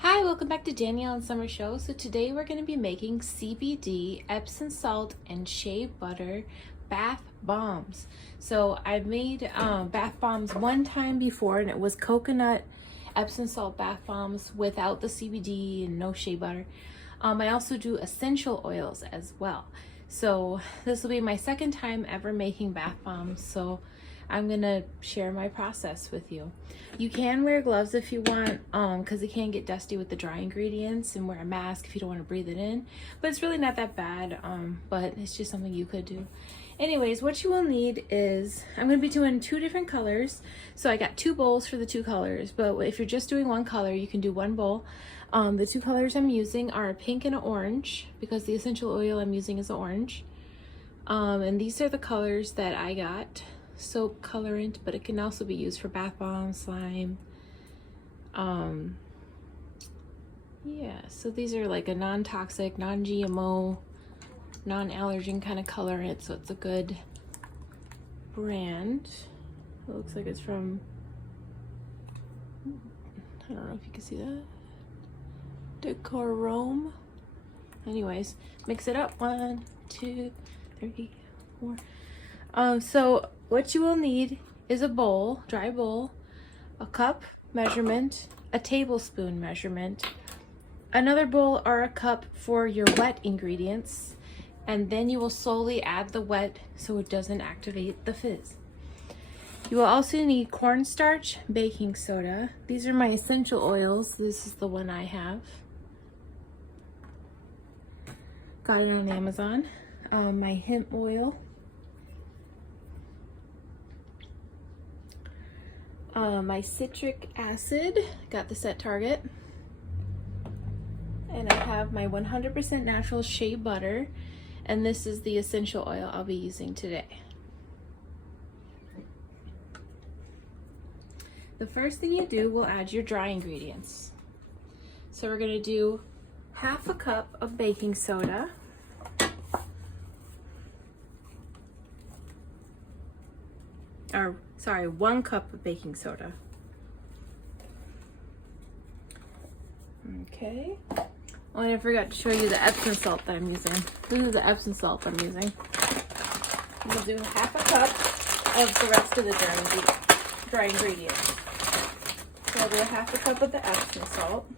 Hi, welcome back to Danielle and Summer Show. So today we're going to be making CBD, Epsom salt, and shea butter bath bombs. So I've made bath bombs one time before, and it was coconut Epsom salt bath bombs without the CBD and no shea butter. I also do essential oils as well. So this will be my second time ever making bath bombs. So I'm gonna share my process with you. You can wear gloves if you want, because it can get dusty with the dry ingredients, and wear a mask if you don't want to breathe it in. But it's really not that bad, but it's just something you could do. Anyways, what you will need is, I'm gonna be doing two different colors. So I got two bowls for the two colors, but if you're just doing one color, you can do one bowl. The two colors I'm using are a pink and an orange, because the essential oil I'm using is orange. And these are the colors that I got. Soap colorant, but it can also be used for bath bomb, slime. Yeah, so these are like a non-toxic, non-GMO, non-allergen kind of colorant, so it's a good brand. It looks like it's from, I don't know if you can see that, Decorome. Anyways, mix it up. 1, 2, 3, 4. So what you will need is a bowl, dry bowl, a cup measurement, a tablespoon measurement, another bowl or a cup for your wet ingredients, and then you will slowly add the wet so it doesn't activate the fizz. You will also need cornstarch, baking soda. These are my essential oils. This is the one I have. Got it on Amazon. My hemp oil. My citric acid, got this at Target. And I have my 100% natural shea butter, and this is the essential oil I'll be using today. The first thing you do will add your dry ingredients. So we're gonna do half a cup of baking soda. Or sorry, 1 cup of baking soda. Okay. Oh, and I forgot to show you the Epsom salt that I'm using. This is the Epsom salt I'm using. We'll do half a cup of the rest of the dry ingredients. So I'll do half a cup of the Epsom salt.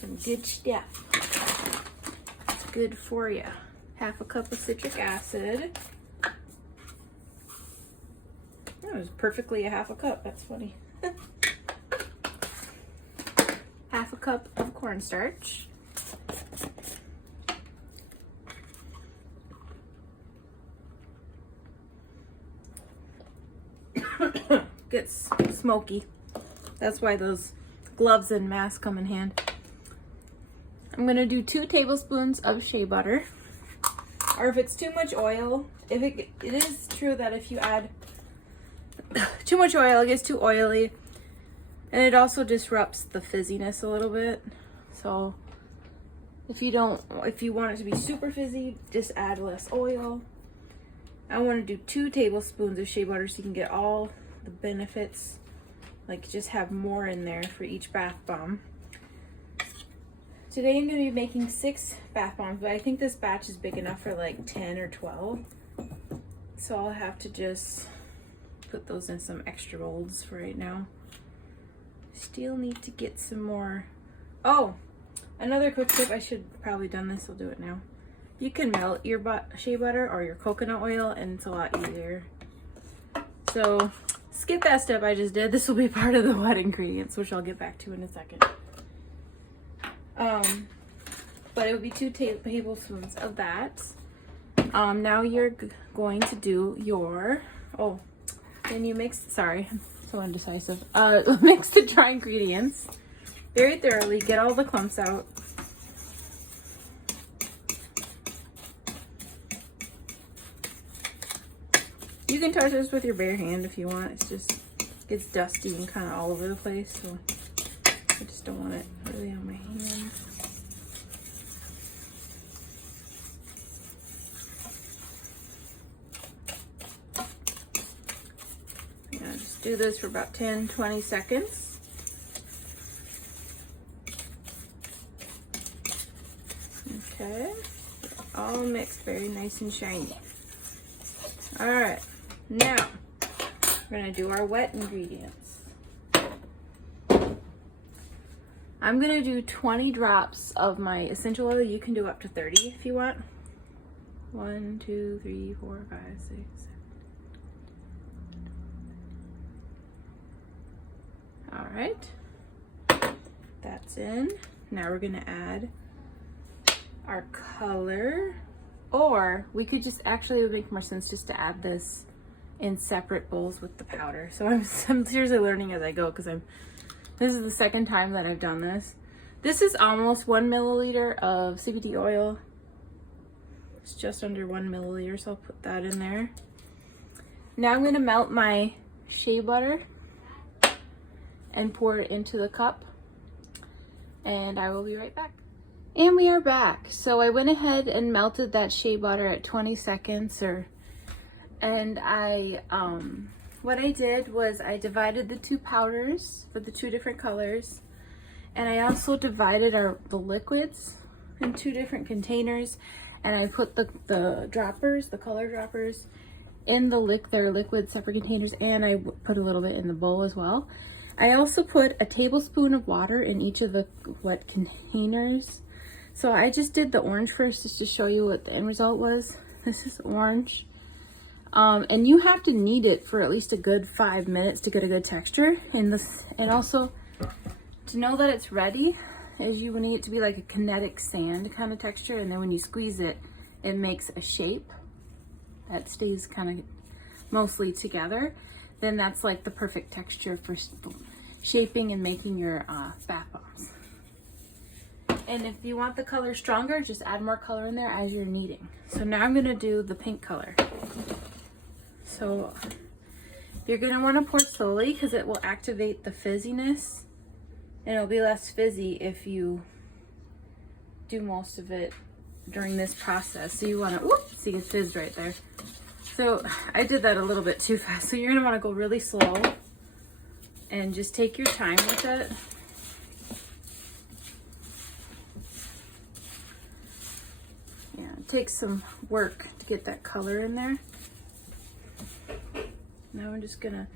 Some good stuff. Good for you. Half a cup of citric acid. That was perfectly a half a cup. That's funny. Half a cup of cornstarch. Gets smoky. That's why those gloves and mask come in hand. I'm gonna do 2 tablespoons of shea butter. Or if it's too much oil, it is true that if you add too much oil, it gets too oily, and it also disrupts the fizziness a little bit. So if you want it to be super fizzy, just add less oil. I want to do 2 tablespoons of shea butter so you can get all the benefits, like just have more in there for each bath bomb. Today I'm going to be making 6 bath bombs, but I think this batch is big enough for like 10 or 12. So I'll have to just put those in some extra molds for right now. Still need to get some more. Oh, another quick tip, I should probably done this, I'll do it now. You can melt your shea butter or your coconut oil, and it's a lot easier. So skip that step I just did. This will be part of the wet ingredients, which I'll get back to in a second. But it would be 2 tablespoons of that. Now you're going to do your, then you mix, sorry, I'm so indecisive. Mix the dry ingredients very thoroughly, get all the clumps out. You can touch this with your bare hand if you want. It's just gets dusty and kind of all over the place, so I just don't want it really on my hand. do this for about 10-20 seconds. Okay, all mixed very nice and shiny. All right, now we're gonna do our wet ingredients. I'm gonna do 20 drops of my essential oil. You can do up to 30 if you want. 1, 2, 3, 4, 5, 6, 7. All right, that's in. Now we're gonna add our color, or we could just, actually it would make more sense just to add this in separate bowls with the powder. So I'm seriously learning as I go, because this is the second time that I've done this. This is almost 1 milliliter of CBD oil. It's just under 1 milliliter, so I'll put that in there. Now I'm gonna melt my shea butter and pour it into the cup, and I will be right back. And we are back. So I went ahead and melted that shea butter at 20 seconds, and what I did was I divided the two powders for the two different colors, and I also divided the liquids in two different containers, and I put the droppers, the color droppers, in their liquid separate containers, and I put a little bit in the bowl as well. I also put a tablespoon of water in each of the wet containers. So I just did the orange first just to show you what the end result was. This is orange. And you have to knead it for at least a good 5 minutes to get a good texture. And also to know that it's ready is you need it to be like a kinetic sand kind of texture. And then when you squeeze it, it makes a shape that stays kind of mostly together. Then that's like the perfect texture for shaping and making your bath bombs. And if you want the color stronger, just add more color in there as you're kneading. So now I'm gonna do the pink color. So you're gonna wanna pour slowly because it will activate the fizziness, and it'll be less fizzy if you do most of it during this process. So you wanna, whoop, see it fizzed right there. So I did that a little bit too fast. So you're gonna wanna go really slow and just take your time with it. Yeah, it takes some work to get that color in there. Now I'm just gonna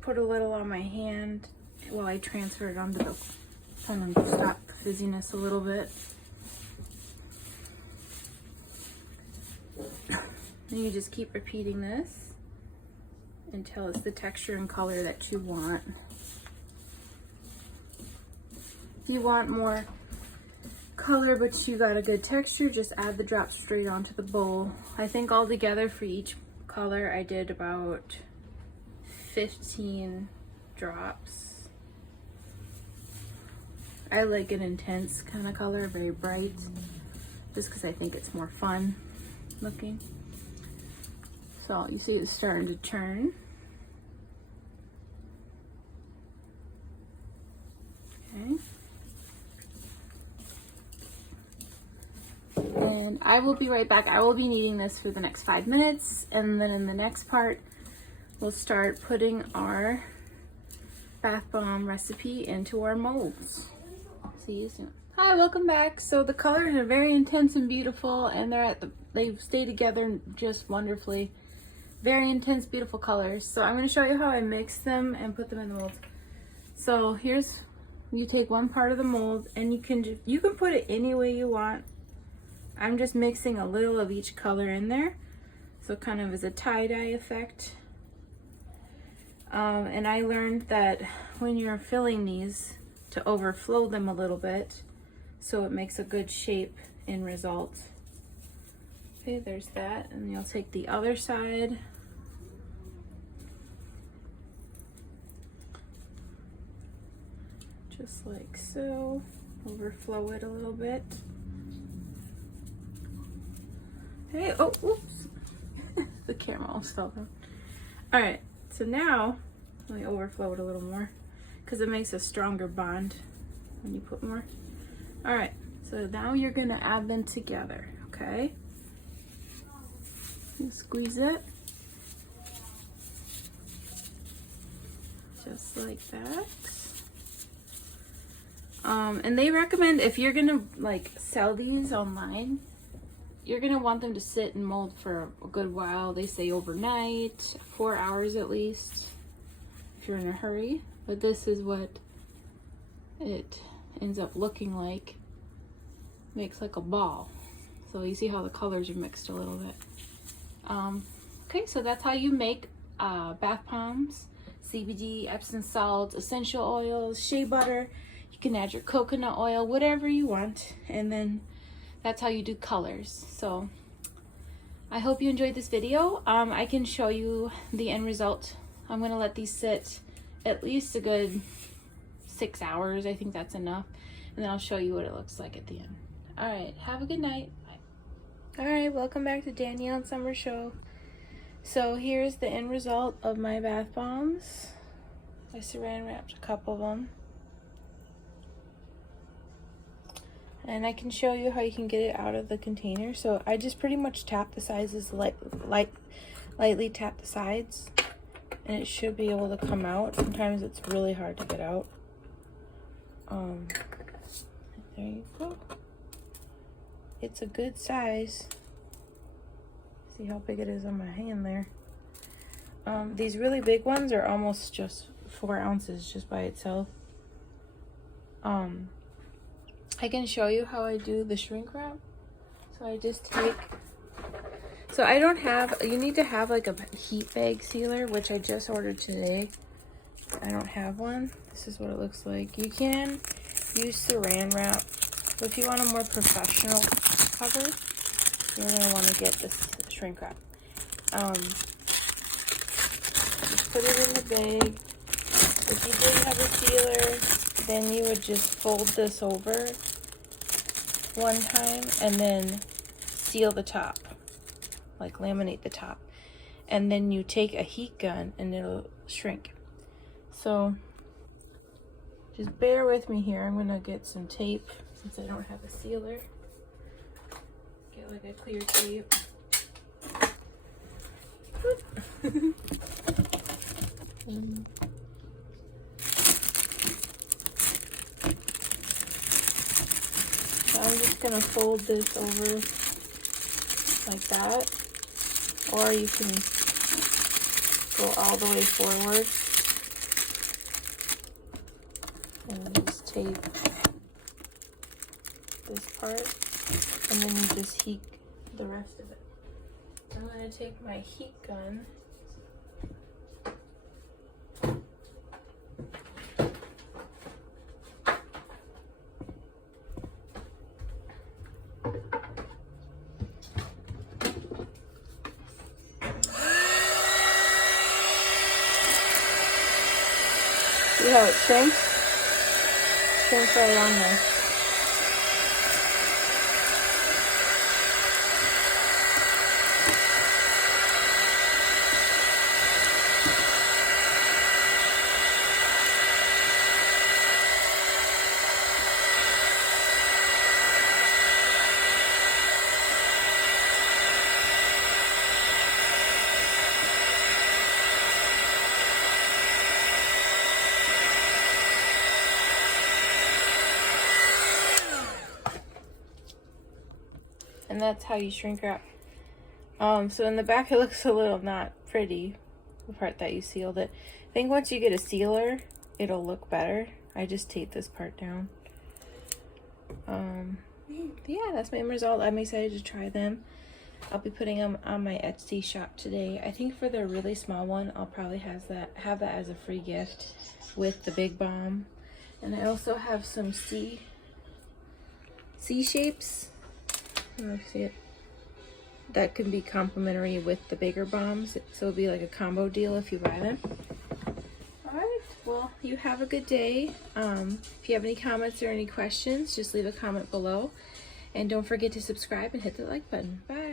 put a little on my hand while I transfer it onto the, kind of stop the fizziness a little bit. And you just keep repeating this until it's the texture and color that you want. If you want more color but you got a good texture, just add the drops straight onto the bowl. I think altogether for each color I did about 15 drops. I like an intense kind of color, very bright, just because I think it's more fun looking. So you see it's starting to turn. Okay. And I will be right back. I will be kneading this for the next 5 minutes, and then in the next part we'll start putting our bath bomb recipe into our molds. See you soon. Hi, welcome back. So the colors are very intense and beautiful, and they stay together just wonderfully. Very intense, beautiful colors. So I'm going to show you how I mix them and put them in the molds. So here's, you take one part of the mold, and you can put it any way you want. I'm just mixing a little of each color in there, so kind of as a tie-dye effect. And I learned that when you're filling these, to overflow them a little bit so it makes a good shape in result. Okay, there's that, and you'll take the other side. Just like so, overflow it a little bit. Hey, oh, oops, the camera almost fell down. All right, so now, let me overflow it a little more because it makes a stronger bond when you put more. All right, so now you're gonna add them together, okay? You squeeze it. just like that. And they recommend, if you're gonna like sell these online, you're gonna want them to sit and mold for a good while. They say overnight, 4 hours at least, if you're in a hurry. But this is what it ends up looking like. Makes like a ball. So you see how the colors are mixed a little bit. Okay, so that's how you make bath bombs, CBD, Epsom salt, essential oils, shea butter. You can add your coconut oil, whatever you want. And then that's how you do colors. So I hope you enjoyed this video. I can show you the end result. I'm gonna let these sit at least a good 6 hours. I think that's enough. And then I'll show you what it looks like at the end. All right, have a good night. Bye. All right, welcome back to Danielle and Summer Show. So here's the end result of my bath bombs. I saran wrapped a couple of them. And I can show you how you can get it out of the container. So I just pretty much tap the sides, lightly tap the sides, and it should be able to come out. Sometimes it's really hard to get out. There you go. It's a good size. See how big it is on my hand there. These really big ones are almost just 4 ounces just by itself. I can show you how I do the shrink wrap. So I just take, so I don't have, you need to have like a heat bag sealer, which I just ordered today. I don't have one. This is what it looks like. You can use saran wrap, but if you want a more professional cover, you're gonna want to get this shrink wrap. Just put it in the bag. If you didn't have a sealer, then you would just fold this over one time and then seal the top, like laminate the top, and then you take a heat gun and it'll shrink. So just bear with me here. I'm gonna get some tape since I don't have a sealer. Get like a clear tape. So I'm just gonna fold this over like that, or you can go all the way forward and just tape this part, and then you just heat the rest of it. I'm gonna take my heat gun . See how it shrinks? Shrinks right on there. And that's how you shrink wrap. So in the back it looks a little not pretty, the part that you sealed it. I think once you get a sealer, it'll look better. I just tape this part down. Yeah, that's my end result. I'm excited to try them. I'll be putting them on my Etsy shop today. I think for the really small one, I'll probably have that as a free gift with the big bomb. And I also have some C shapes. I don't know if you see it. That can be complimentary with the bigger bombs. So it'll be like a combo deal if you buy them. Alright, well, you have a good day. If you have any comments or any questions, just leave a comment below. And don't forget to subscribe and hit the like button. Bye.